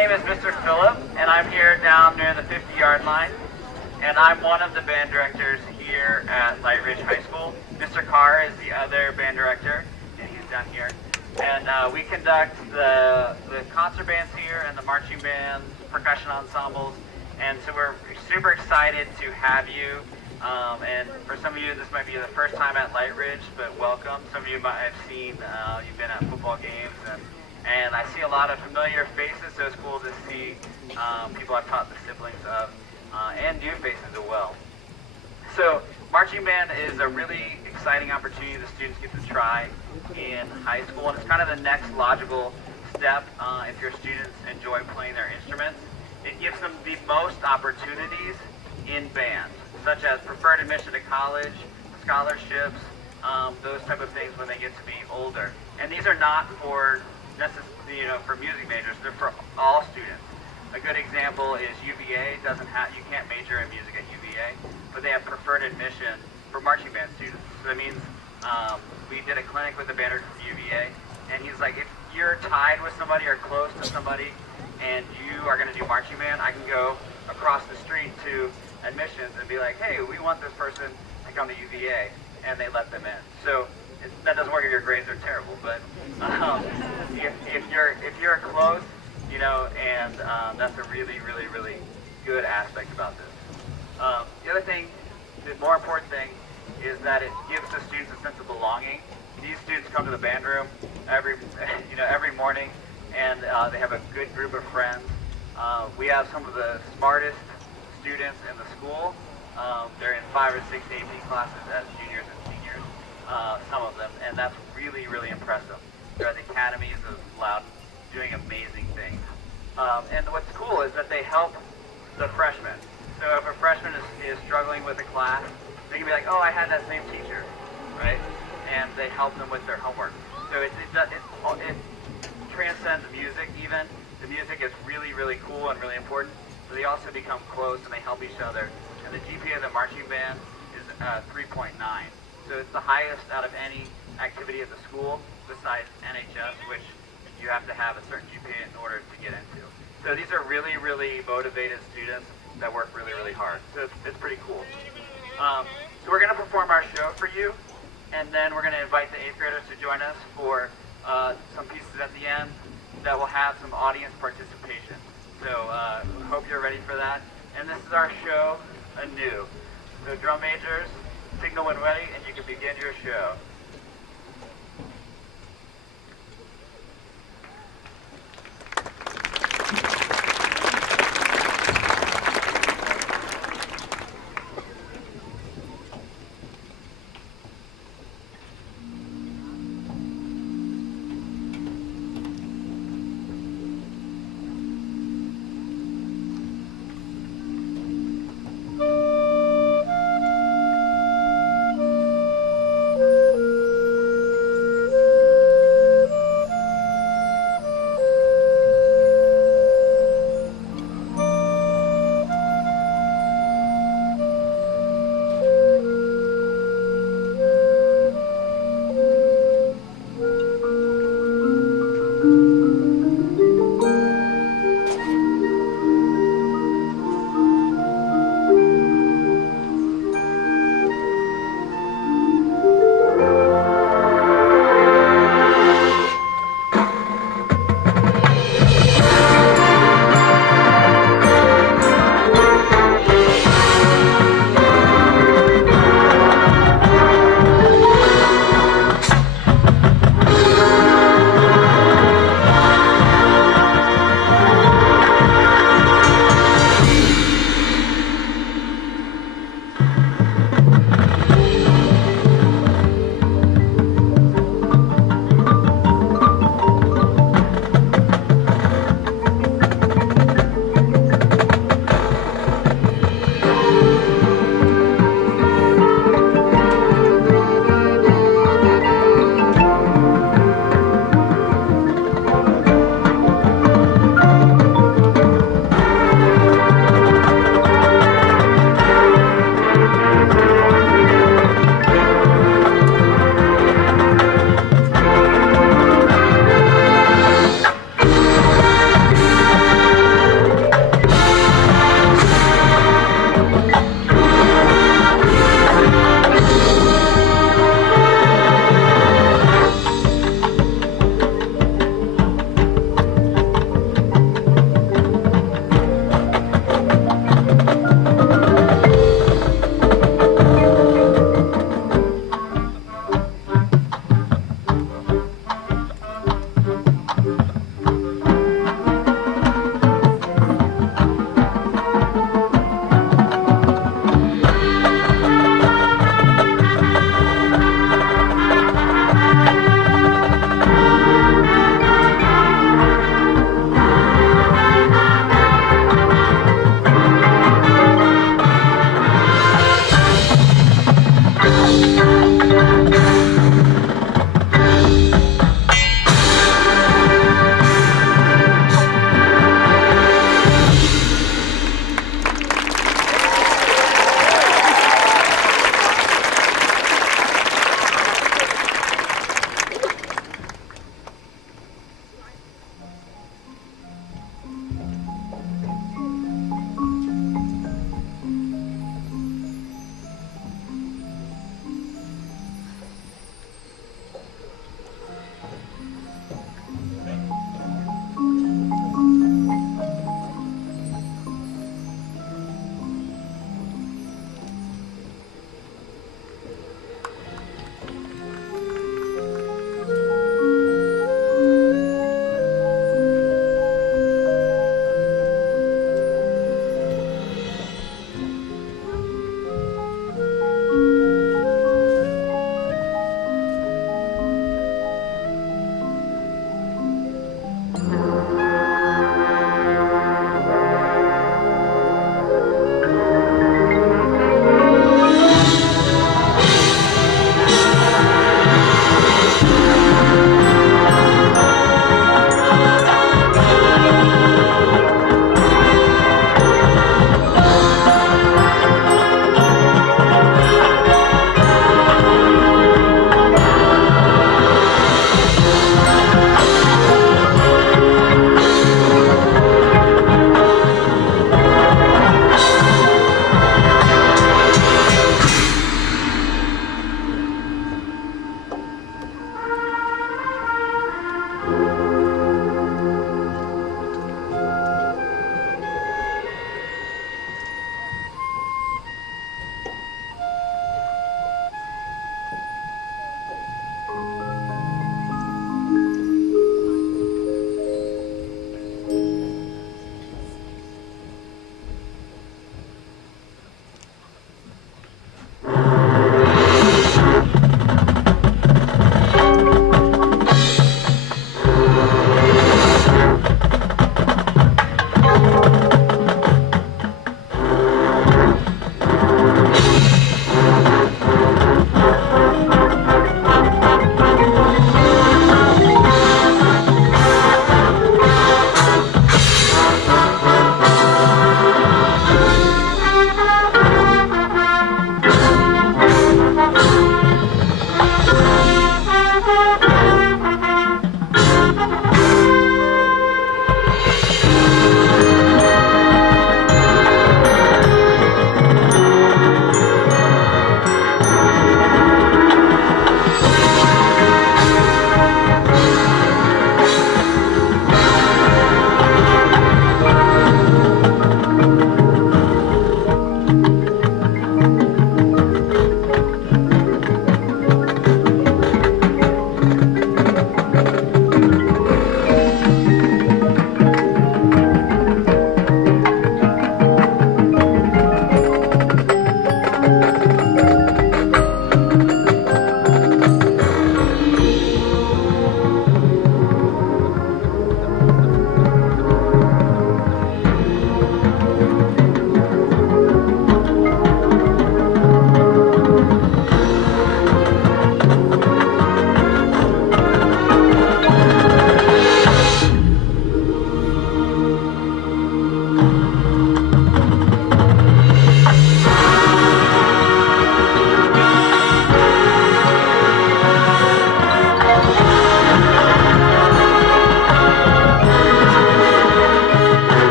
name is Mr. Phillip, and I'm here down near the 50-yard line. And I'm one of the band directors here at Light Ridge High School. Mr. Carr is the other band director, and he's down here. And we conduct the concert bands here and the marching bands, percussion ensembles. And so we're super excited to have you. And for some of you, this might be the first time at Light Ridge, but welcome. Some of you might have seen, you've been at football games, and I see a lot of familiar faces, so it's cool to see people I've taught the siblings of, and new faces as well. So marching band is a really exciting opportunity the students get to try in high school, and it's kind of the next logical step if your students enjoy playing their instruments. It gives them the most opportunities in band, such as preferred admission to college, scholarships, those type of things when they get to be older. And these are not for for music majors, they're for all students. A good example is UVA you can't major in music at UVA, but they have preferred admission for marching band students. So that means we did a clinic with the band director from UVA, and he's like, if you're tied with somebody or close to somebody and you are going to do marching band, I can go across the street to admissions and be like, hey, we want this person to come to UVA, and they let them in. So that doesn't work if your grades are terrible, but if you're close, and that's a really, really, really good aspect about this. The other thing, the more important thing, is that it gives the students a sense of belonging. These students come to the band room every morning, and they have a good group of friends. We have some of the smartest students in the school. They're in 5 or 6 AP classes as juniors and seniors, some of them, and that's really, really impressive. They're at the academies of Loudon doing amazing things. And what's cool is that they help the freshmen. So if a freshman is struggling with a class, they can be like, oh, I had that same teacher, right? And they help them with their homework. So it transcends music even. The music is really, really cool and really important. So they also become close and they help each other. And the GPA of the marching band is 3.9. So it's the highest out of any activity at the school besides NHS, which you have to have a certain GPA in order to get into. So these are really, really motivated students that work really, really hard. So it's pretty cool. So we're going to perform our show for you, and then we're going to invite the 8th graders to join us for some pieces at the end that will have some audience participation. So hope you're ready for that. And this is our show anew. So drum majors, signal when ready, and you can begin your show.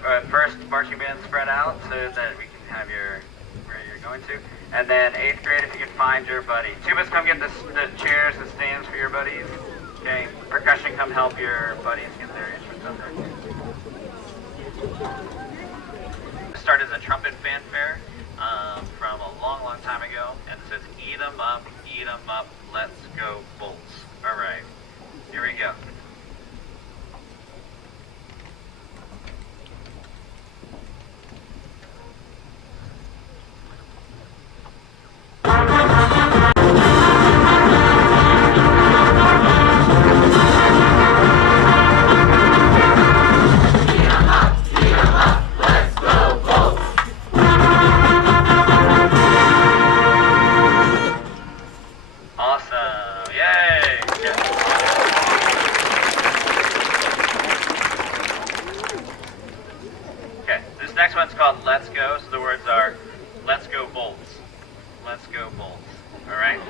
first marching band spread out so that we can have where you're going to. And then 8th grade, if you can find your buddy. Tubas, come get the chairs and stands for your buddies. Okay, percussion, come help your buddies get their instruments up there. This started as a trumpet fanfare from a long, long time ago, and it says, eat 'em up, let's go Bolts. All right, here we go. Next one's called Let's Go, so the words are, let's go Bolts. Let's go Bolts. All right?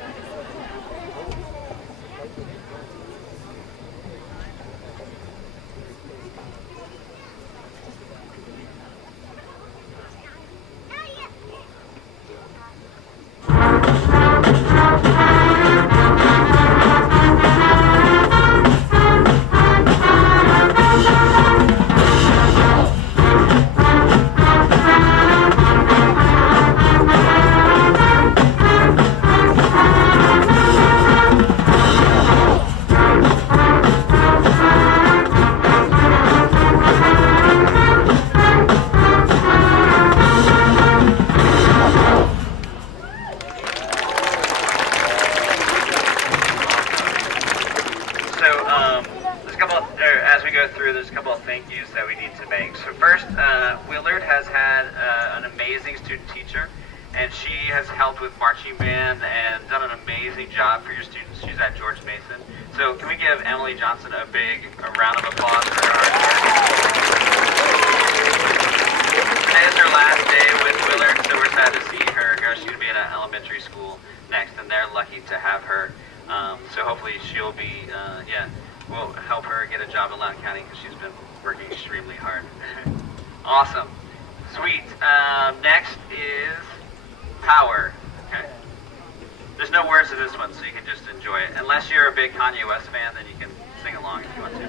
There's a couple of thank yous that we need to make. So first, Willard has had an amazing student teacher, and she has helped with marching band and done an amazing job for your students. She's at George Mason. So can we give Emily Johnson a round of applause for her? Today is her last day with Willard, so we're sad to see her go. She's going to be at an elementary school next, and they're lucky to have her. So hopefully she'll be, we'll help her get a job in Loudoun County because she's been working extremely hard. Awesome. Sweet. Next is Power. Okay. There's no words to this one, so you can just enjoy it. Unless you're a big Kanye West fan, then you can sing along if you want to.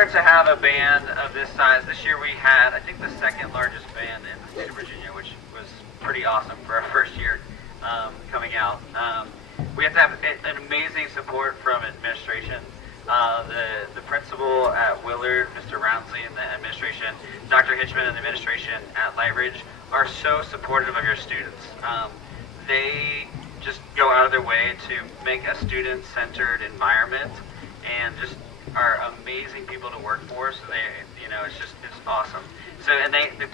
To have a band of this size, this year we had, I think, the second largest band in the state of Virginia, which was pretty awesome for our first year coming out. We have to have an amazing support from administration. The principal at Willard, Mr. Roundsley, and the administration, Dr. Hitchman and the administration at Lightridge are so supportive of your students. They just go out of their way to make a student-centered environment and just are amazing people to work for. So it's awesome. So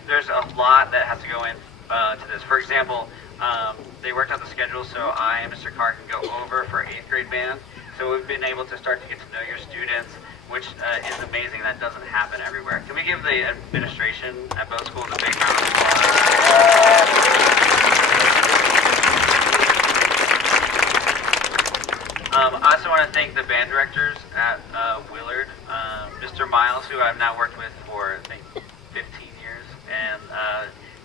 there's a lot that has to go in to this. For example, they worked out the schedule so I and Mr. Carr can go over for 8th grade band. So we've been able to start to get to know your students, which is amazing. That doesn't happen everywhere. Can we give the administration at both schools a big round of applause? I also want to thank the band directors at Willard, Mr. Miles, who I've now worked with for, I think, 15 years, and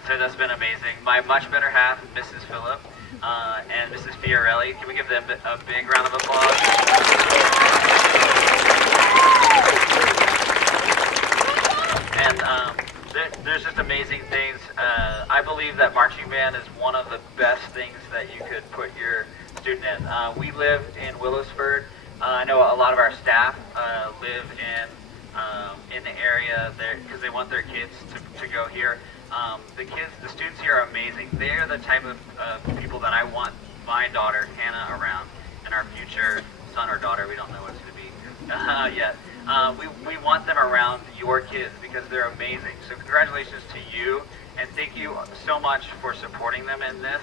so that's been amazing. My much better half, Mrs. Phillip, and Mrs. Fiorelli. Can we give them a big round of applause? And there's just amazing things. I believe that marching band is one of the best things that you could put your student in. We live in Willisford. I know a lot of our staff live in the area there because they want their kids to go here. The students here are amazing. They're the type of people that I want my daughter Hannah around, and our future son or daughter. We don't know what it's going to be yet. We want them around your kids because they're amazing. So congratulations to you, and thank you so much for supporting them in this.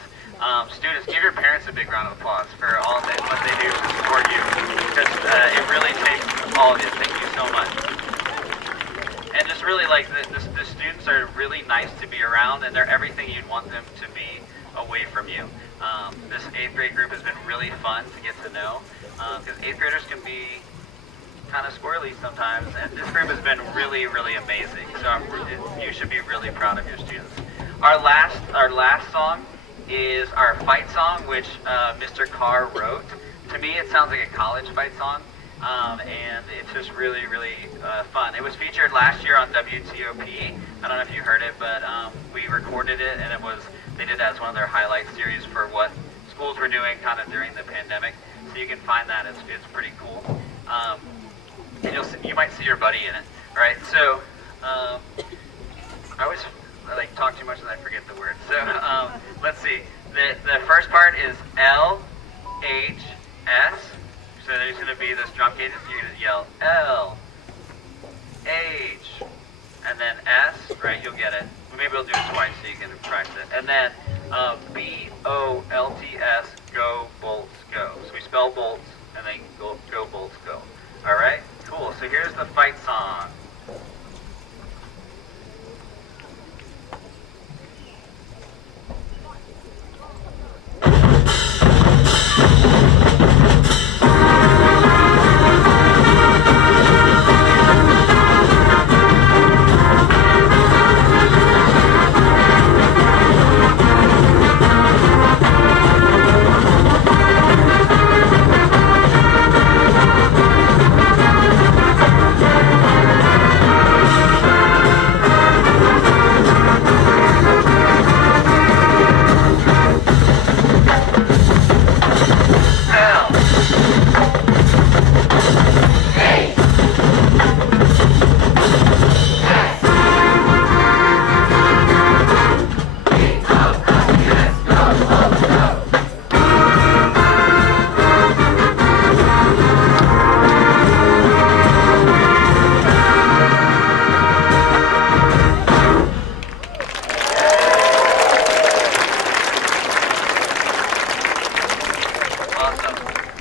Students, give your parents a big round of applause for all that what they do to support you, because it really takes all of you. Thank you so much. And just really, like, the students are really nice to be around, and they're everything you'd want them to be away from you. This 8th grade group has been really fun to get to know, because 8th graders can be kind of squirrely sometimes, and this group has been really, really amazing. So you should be really proud of your students. Our last song is our fight song, which Mr. Carr wrote. To me, it sounds like a college fight song, and it's just really, really fun. It was featured last year on WTOP. I don't know if you heard it, but we recorded it, and they did it as one of their highlight series for what schools were doing kind of during the pandemic. So you can find that. It's pretty cool. And you might see your buddy in it. All right, so I always talk too much and I forget the word. So let's see. The first part is L, H, S. So there's going to be this drum cadence. You're going to yell L, H, and then S. Right, you'll get it. Maybe we'll do it twice so you can practice it. And then B, O, L, T, S. Go, bolts, go. So we spell bolts and then go, bolts, go. All right. Cool, so here's the fight song.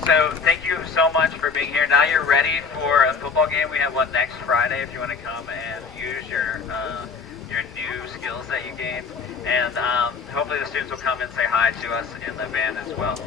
So thank you so much for being here. Now you're ready for a football game. We have one next Friday if you want to come and use your new skills that you gained. And hopefully the students will come and say hi to us in the band as well.